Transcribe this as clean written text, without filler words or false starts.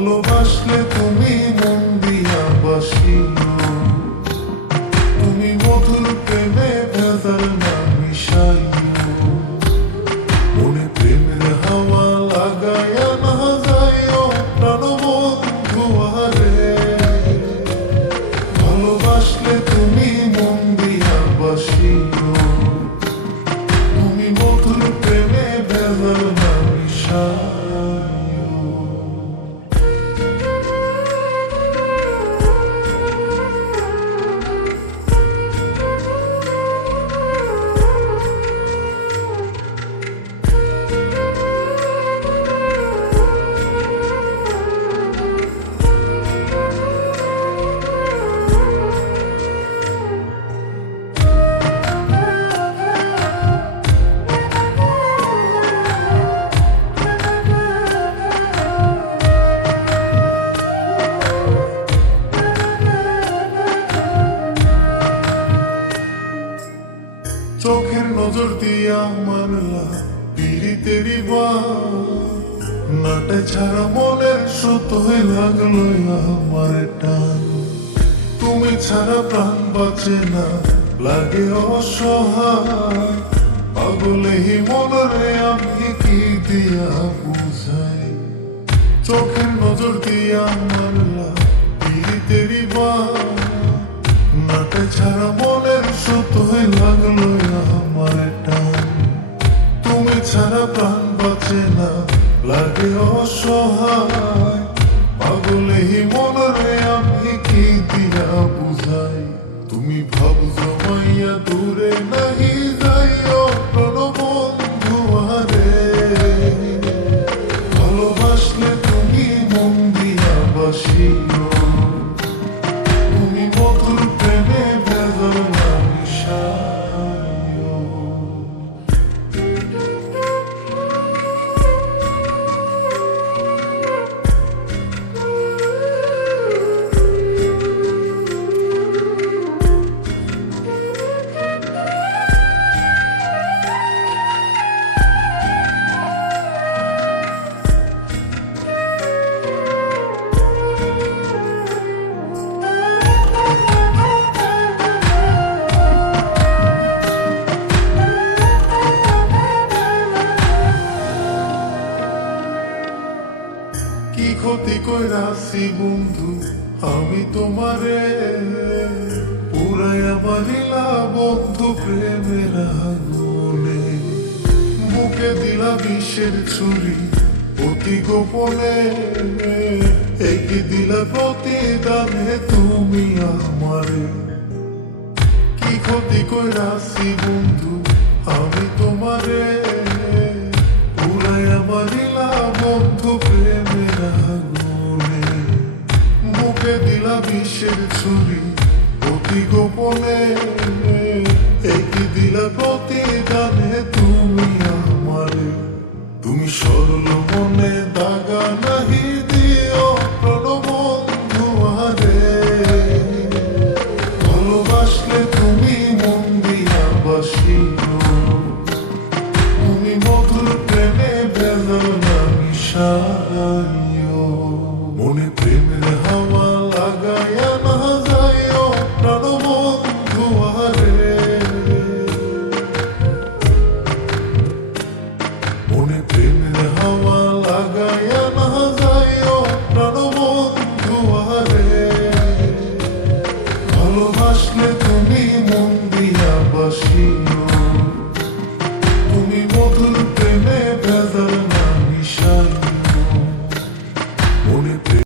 ভালোবাসলে তুমি মন দিয়া বাসিও, তুমি মধুর প্রেমে ভেজাল না মিশাইও, মনে প্রেমের হাওয়া লাগায়া না যাইও প্রাণবন্ধু আরে। ভালোবাসলে তুমি মন দিয়া বাসিও, তুমি মধুর প্রেমে ভেজাল না মিশাইও। চোখের নজর দিয়া মানলা পিড়িতেরি নাটে ছাড়া মনের সুতোয় লাগলো আমার টান। তুমি ছাড়া প্রাণ বাঁচে না, লাগে অসহায়, পাগলে মনরে আমি কি দিয়া বুঝাই। চোখের নজর দিয়া মানলা পিড়িতেরি নাটে ছাড়া মনের সুতোয় লাগলো আমার টান। তুমি ছাড়া প্রাণ বাঁচে না, লাগে অসহায়, পাগলে মনরে আমি কি দিয়া বুঝাই। তুমি ভাব জমাইয়া দূরে নাহি যাইও প্রাণবন্ধু আরে। ভালোবাসলে তুমি মন দিয়া বাসিও, তুমি মধুর প্রেমে ভেজাল না মিশাইও। কি ক্ষতি কইরাছি বন্ধু আমি তোমারে, পুরাইয়া মারিলা বন্ধু প্রেমের আগুনে। বুকে দিলা বিষের ছুরি অতি গোপনে, একই দিলা প্রতিদানে তুমি আমারে। কি ক্ষতি কইরাছি বন্ধু আমি তোমারে, পুরাইয়া মারিলা বন্ধু প্রেমের আগুনে। বুকে দিলা বিষের ছুরি অতি গোপনে, একই দিলা প্রতিদানে তুমি আমারে। তুমি সরল মনে দাগা নাহি দিও প্রাণবন্ধু আরে। ভালোবাসলে তুমি মন দিয়া বাসিও, তুমি মধুর প্রেমে ভেজাল না মিশাইও, মনে প্রেমের হাওয়া লাগায়া না যাইও প্রাণবন্ধু আরে। মনে প্রেমের হাওয়া লাগায়া না যাইও প্রাণবন্ধু আরে। ভালোবাসলে তুমি মন দিয়া বাসিও,